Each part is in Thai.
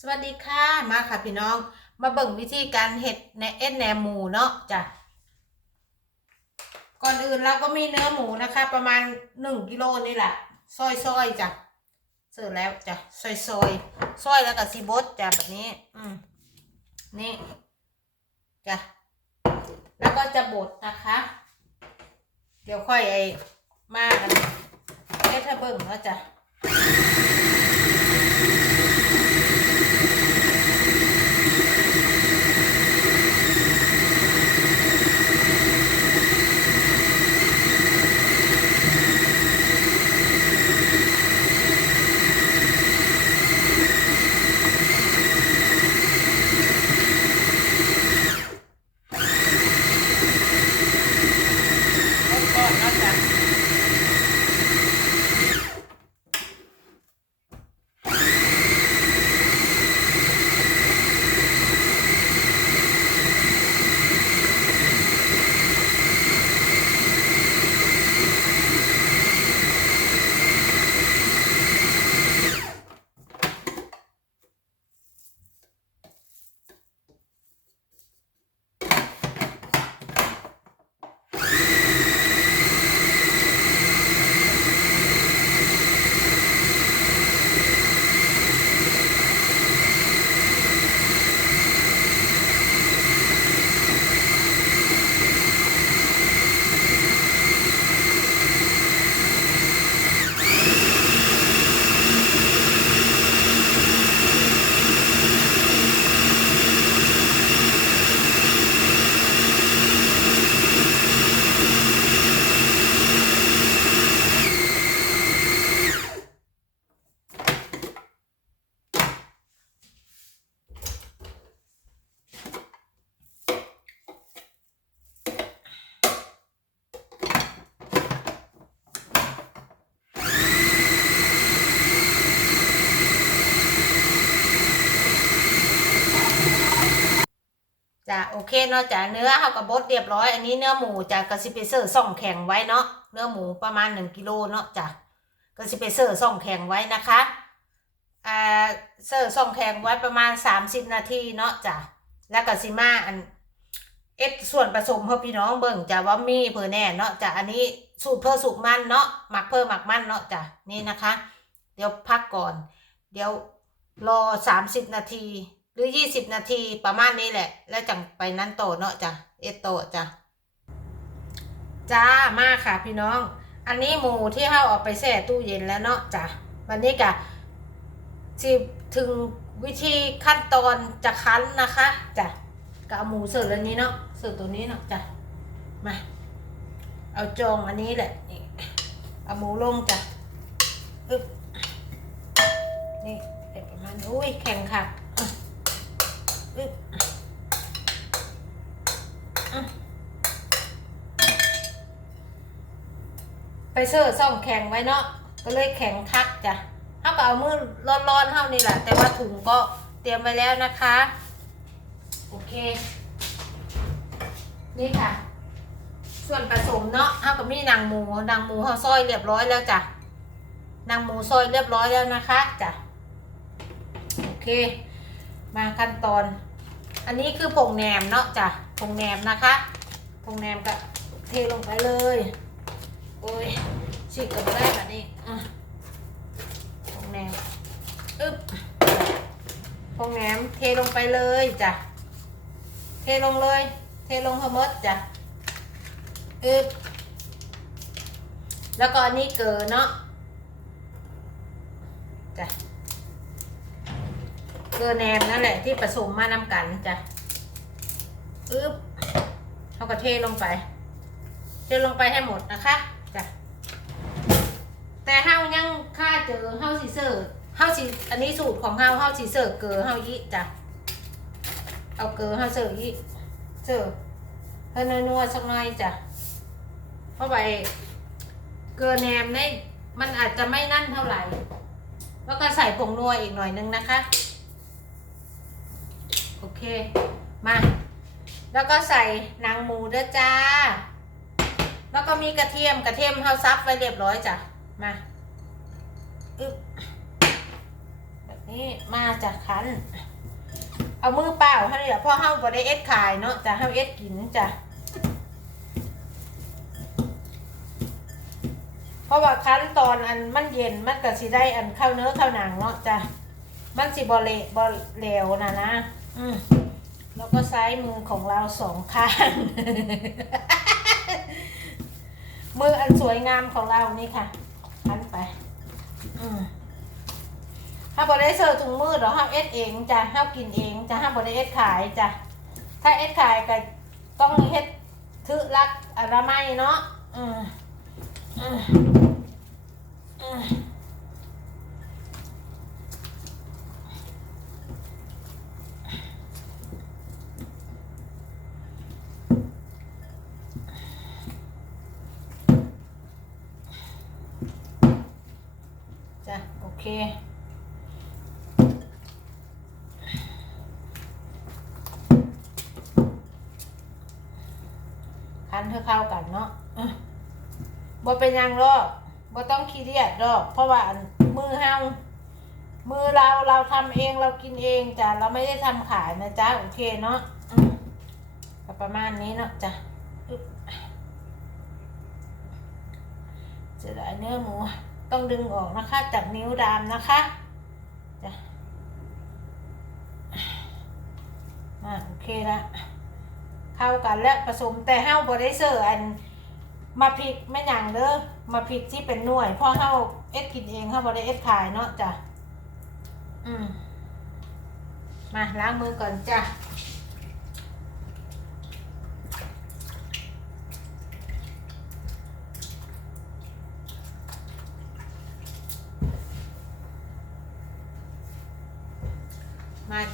สวัสดีค่ะมาค่ะพี่น้อง มาเบิ่งวิธีการเห็ดในเอ็ดแหนมหมูเนาะจ้ะก่อนอื่นเราก็มีเนื้อหมูนะคะ ประมาณหนึ่งกิโลนี่แหละซอยซอยๆจ้ะเสร็จแล้วจ้ะซอยซอยซอยแล้วก็ซีบดจ้ะแบบนี้ อืมนี่จ้ะแล้วก็จะบดนะคะ เดี๋ยวค่อยไอ้มากันเฮ็ดให้เบิ่งเนาะจ้ะ จ้ะโอเคเนาะจ้ะเนื้อเขากับบดเรียบร้อย อันนี้เนื้อหมูจ้ะกระซิเปเซอร์ซ่องแข็งไว้เนาะเนื้อหมูประมาณหนึ่งกิโลเนาะจ้ะกระซิเปเซอร์ซ่องแข็งไว้นะคะอ่าเซอร์ซ่องแข็งไว้ประมาณสามสิบนาทีเนาะจ้ะแล้วก็ซิมาอันเอ็ดส่วนผสมเพื่อพี่น้องเบิ่งจ้ะว่ามีเพื่อแน่เนาะจ้ะอันนี้สูตรเพื่อสูตรมันเนาะหมักเพิ่มหมักมันเนาะจ้ะนี่นะคะ เดี๋ยวพักก่อน เดี๋ยวรอสามสิบนาที หรือยี่สิบนาทีประมาณนี้แหละ แล้วจังไปนั้นโตเนาะจ้ะเอโตจ้ะจ้ามาค่ะพี่น้อง อันนี้หมูที่เข้าออกไปแช่ตู้เย็นแล้วเนาะจ้ะวันนี้กะสิถึงวิธีขั้นตอนจะคั้นนะคะจ้ะก็เอาหมูเสิร์ฟแล้วนี้เนาะเสิร์ฟตัวนี้เนาะจ้ะมาเอาจองอันนี้แหละนี่เอาหมูลงจ้ะอึ๊บนี่เด็ประมาณอุ้ยแข็งค่ะ ไปเสื้อซ่องแข็งไว้เนาะก็เลยแข็งคักจ้ะเท่ากับเอามือร้อนๆเท่านี่แหละ แต่ว่าถุงก็เตรียมไว้แล้วนะคะ โอเค นี่ค่ะ ส่วนผสมเนาะเท่ากับมีหนังหมูนังหมูเขาซอยเรียบร้อยแล้วจ้ะนังหมูซอยเรียบร้อยแล้วนะคะจ้ะโอเค มาขั้นตอน อันนี้คือผงแหนมเนาะจ้ะผงแหนมนะคะผงแหนมก็เทลงไปเลย โอ้ยฉีกกับได้แบบนี้อ่ผงแหนมอึ๊บผงแหนมเทลงไปเลยจ้ะเทลงเลย เทลงทั้งหมดจ้ะอึ๊บแล้วก็อันนี้เกลือเนาะจ้ะ เกลือแหนมนั่นแหละที่ผสมมานำกันจ้ะอึ๊บเขาก็เทลงไป เทลงไปให้หมดนะคะจ้ะแต่เฮายังค่าเจอเฮาสีเซอร์เฮาสีอันนี้สูตรของเฮาเฮาสีเซอร์เกลือเฮายี่จ้ะเอาเกลือเฮาเซอร์ยี่เซอร์ให้นัวๆสักหน่อยจ้ะเพราะไปเกลือแหนมเนี่ยมันอาจจะไม่นั่นเท่าไหร่ แล้วก็ใส่ผงนัวอีกหน่อยนึงนะคะ เคมา แล้วก็ใส่หนังหมูด้วยจ้า แล้วก็มีกระเทียมกระเทียมเฮาซับไว้เรียบร้อยจ้ะมาอึบแบบนี่มาจากคันเอามือเปล่าให้เดี๋ยวพ่อเฮาบ่ได้เอ็ดขายเนาะจะเฮาเอ็ดกินจ้ะเพราะว่าคั้นตอนอันมันเย็นมันก็สิได้อันเข้าเนื้อเข้าหนังเนาะจ้ะมันสิบ่เละบ่เหลวนะนะ อืมแล้วก็ใช้มือของเราสองข้าง มืออันสวยงามของเรานี่ค่ะคั้นไป อืมถ้าบริเซอร์ถุงมือเราห้าเอสเองจ้ะห้ากินเองจ้ะห้าบริเอสขายจ้ะถ้าเอสขายก็ต้องเฮ็ดทึรักอนามัยเนาะอืมอืมอืม เคคันเธอเข้ากันเนาะบ่เป็นยังรอกบ่ต้องขี้เดียดดอกเพราะว่ามือเฮามือเราเราทำเองเรากินเองจ้ะเราไม่ได้ทำขายนะจ๊ะโอเคเนาะก็ประมาณนี้เนาะจ้ะจะได้เนื้อหมู ต้องดึงออกนะคะ จากนิ้วดามนะคะจ้ะอะโอเคละเข้ากันและผสมแต่เฮาบ่ได้เสิร์อันมาพริกไม่หยังเด้อมาพริกที่เป็นหน่วยพราะเฮาเอ็ดกินเองเฮาบ่ได้เอ็ดขายเนาะจ้ะอืมมาล้างมือก่อนจ้ะ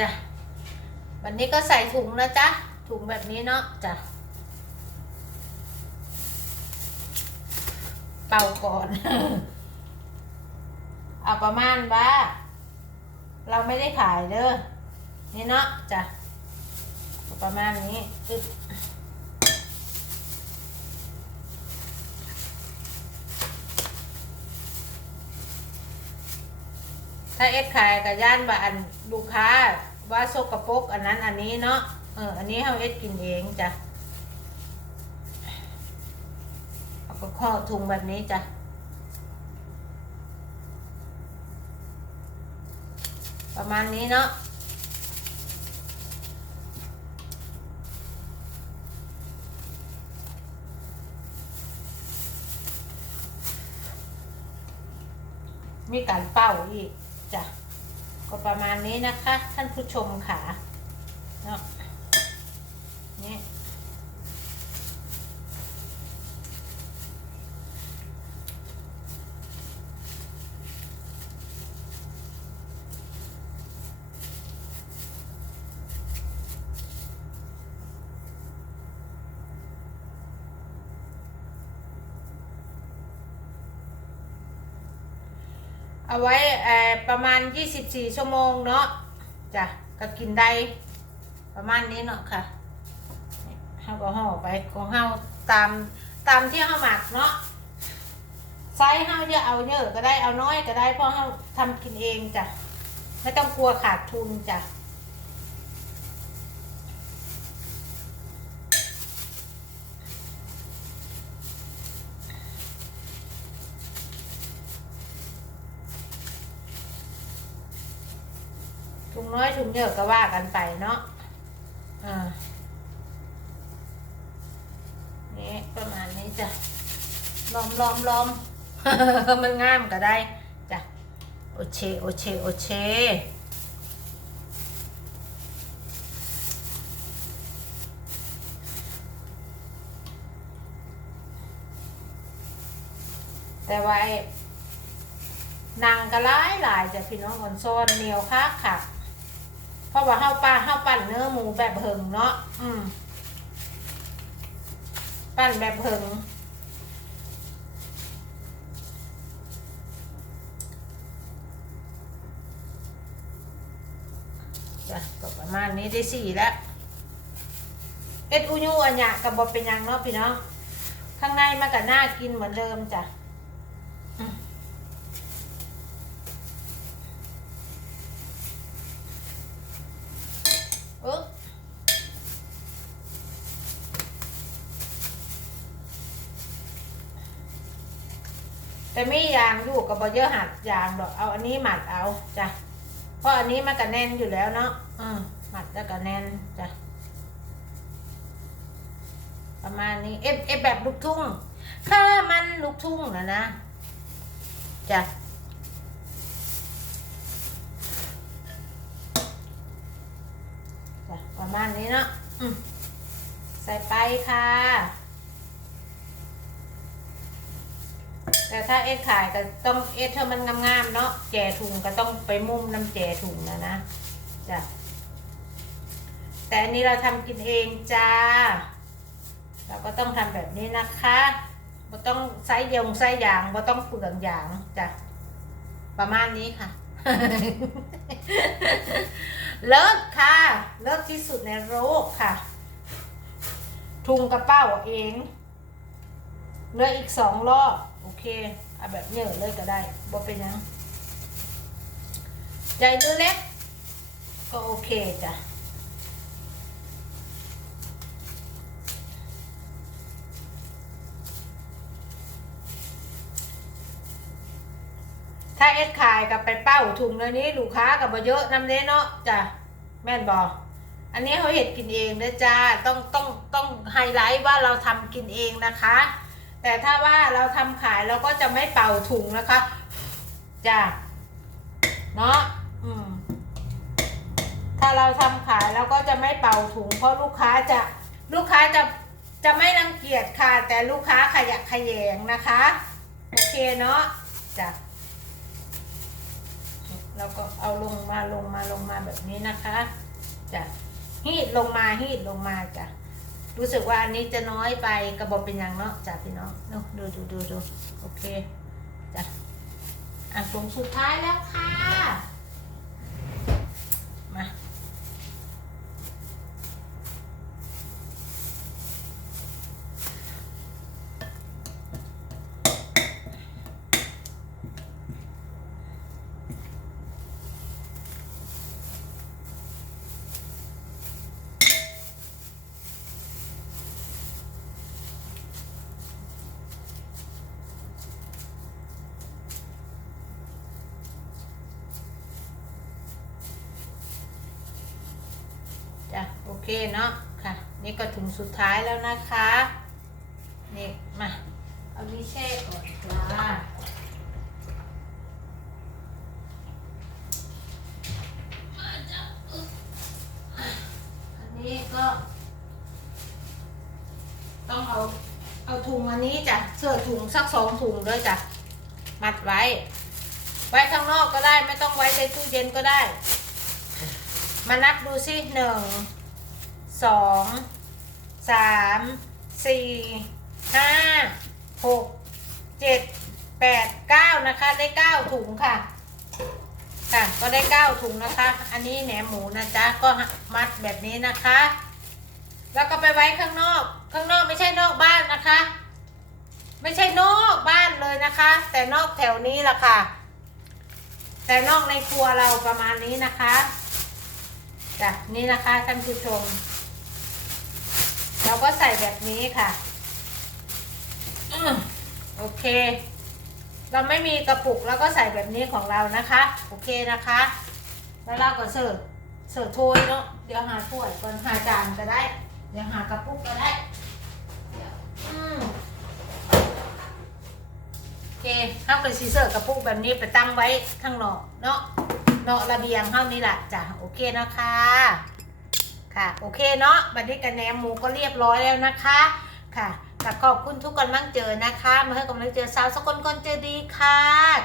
จ้ะวันนี้ก็ใส่ถุงนะจ๊ะ ถุงแบบนี้เนาะจ้ะ เป่าก่อน เอาประมาณว่า เราไม่ได้ขายเด้อ นี่เนาะจ้ะเอาประมาณนี้อึ๊บถ้าเอ็ดขายกับย่านว่าอันลูกค้า ว่าโซกปรกอันนั้นอันนี้เนาะเอออันนี้เราเอ็ดกินเองจ้ะเอาก็ข้อถุงแบบนี้จ้ะประมาณนี้เนาะมีการเป้าอีกจ้ะ ก็ประมาณนี้นะคะ ท่านผู้ชมค่ะเนาะนี่ เอาไว้ประมาณ 24 ชั่วโมงเนาะจ้ะก็กินได้ประมาณนี้เนาะค่ะเฮาก็ห่อไปของเฮาตามตามที่เฮาหมักเนาะไซส์เฮาจะเอาเยอะก็ได้เอาน้อยก็ได้เพราะเฮาทำกินเองจ้ะไม่ต้องกลัวขาดทุนจ้ะ น้อยถุงเยอะก็ว่ากันไปเนาะอ่านี่ประมาณนี้จ้ะลอมลอมลอมมันงามก็ได้จ้ะโอเคโอเคโอเคแต่ว่าไอ้นางก็หลายหลายจ้ะพี่น้องอ่อนซ้อนเหนียวคักค่ะ ราะว่าเฮาป้าเฮาปั้นเนื้อหมูแบบเหิงเนาะอืมปั้นแบบเหิงจ้ะก็ประมาณนี้ได้สี่แล้วเอ็ดอุยูอันเนี้ยกับบอเป็นยังเนาะพี่เน้องข้างในมันก็น่ากินเหมือนเดิมจ้ะ แต่ไม่ยางอยู่กับบเยอะหัดยางดอกเอาอันนี้หมัดเอาจ้ะเพราะอันนี้มันก็แน่นอยู่แล้วเนาะอืมหมัดแล้วก็แน่นจ้ะประมาณนี้เอฟเอฟแบบลูกทุ่งถ้ามันลูกทุ่งนะนะจ้ะจ้ะประมาณนี้เนาะใส่ไปค่ะ แต่ถ้าเอ็ดขายก็ต้องเอ็ดเท่ามันงามๆเนาะแจถุงก็ต้องไปมุมน้ำแจถุงนะนะจ้ะแต่อันนี้เราทำกินเองจ้า เราก็ต้องทำแบบนี้นะคะบ่ต้องไซส์ยงไซส์ยางบ่ต้องเปลืองยางจ้ะประมาณนี้ค่ะ เลิศค่ะ เลิศที่สุดในโลกค่ะ ทุงกระเป๋าเองเหลืออีกสองรอบ เคเอาแบบเหนื่อยเลยก็ได้บ่เป็นยังใหญ่หรือเล็ก ก็โอเคจ้ะถ้าเอ็ดขายกับไปเป้าถุงแล้วนี้ลูกค้ากับมาเยอะน้ำเน้เนาะจ้ะแม่นบอกอันนี้เขาเห็ดกินเองนะจ้าต้องต้องต้องไฮไลท์ว่าเราทำกินเองนะคะ แต่ถ้าว่าเราทำขายเราก็จะไม่เป่าถุงนะคะจ้ะเนาะอืมถ้าเราทำขายเราก็จะไม่เป่าถุง เพราะลูกค้าจะลูกค้าจะจะไม่รังเกียจค่ะ แต่ลูกค้าขยะขยงนะคะโอเคเนาะจ้ะแล้วก็เอาลงมาลงมาลงมาแบบนี้นะคะจ้ะฮีดลงมาฮีดลงมาจ้ะ รู้สึกว่าอันนี้จะน้อยไปกระบอกเป็นอย่างเนาะจ้ะพี่น้องเนาะดูดูดูดูโอเคจ้ะอะสูงสุดท้ายแล้วค่ะ เคเนาะค่ะ นี่ก็ถุงสุดท้ายแล้วนะคะ นี่มาเอานี่แช่ก่อนจ้ามาจ้ะอึ๊บอันนี้ก็ ต้องเอาเอาถุงอันนี้จ้ะเสื้อถุงสักสองถุงด้วยจ้ะมัดไว้ ไว้ข้างนอกก็ได้ไม่ต้องไว้ในตู้เย็นก็ได้ มานับดูสิหนึ่ง สองสามสี่ห้าหกเจ็ดแปดเก้านะคะได้เก้าถุงค่ะ ค่ะก็ได้เก้าถุงนะคะ อันนี้แหนมหมูนะจ๊ะก็มัดแบบนี้นะคะ แล้วก็ไปไว้ข้างนอก ข้างนอกไม่ใช่นอกบ้านนะคะ ไม่ใช่นอกบ้านเลยนะคะ แต่นอกแถวนี้ละค่ะ แต่นอกในครัวเราประมาณนี้นะคะจ้ะนี่นะคะท่านผู้ชม เราก็ใส่แบบนี้ค่ะอืมโอเค เราไม่มีกระปุกแล้วก็ใส่แบบนี้ของเรานะคะ โอเคนะคะ แล้วเราก็เสิร์ฟเสิร์ฟถ้วยเนาะเดี๋ยวหาถ้วยก่อนหาจานก็ได้ เดี๋ยวหากระปุกก็ได้เดี๋ยวอืมโอเคเข้าไปซีเสิร์ฟกระปุกแบบนี้ไปตั้งไว้ข้างนอกเนาะเนาะระเบียงเท่านี้แหละจ้ะโอเคนะคะ ค่ะ โอเคเนาะบัดนี้กันแหนมหมูก็เรียบร้อยแล้วนะคะ ค่ะก็ขอบคุณทุกคนมั่งเจอนะคะ มาให้กำลังเจอสาวสกลคนเจอดีค่ะ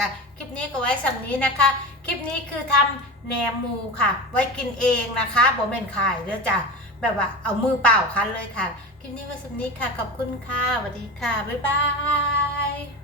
กับคลิปนี้ก็ไว้สำนี้นะคะ คลิปนี้คือทำแหนมหมูค่ะ ไว้กินเองนะคะบ่แม่นขายเด้อจ้ะแบบว่าเอามือเปล่าคันเลยค่ะ คลิปนี้ไว้สำนี้ค่ะ ขอบคุณค่ะสวัสดีค่ะ บ๊ายบาย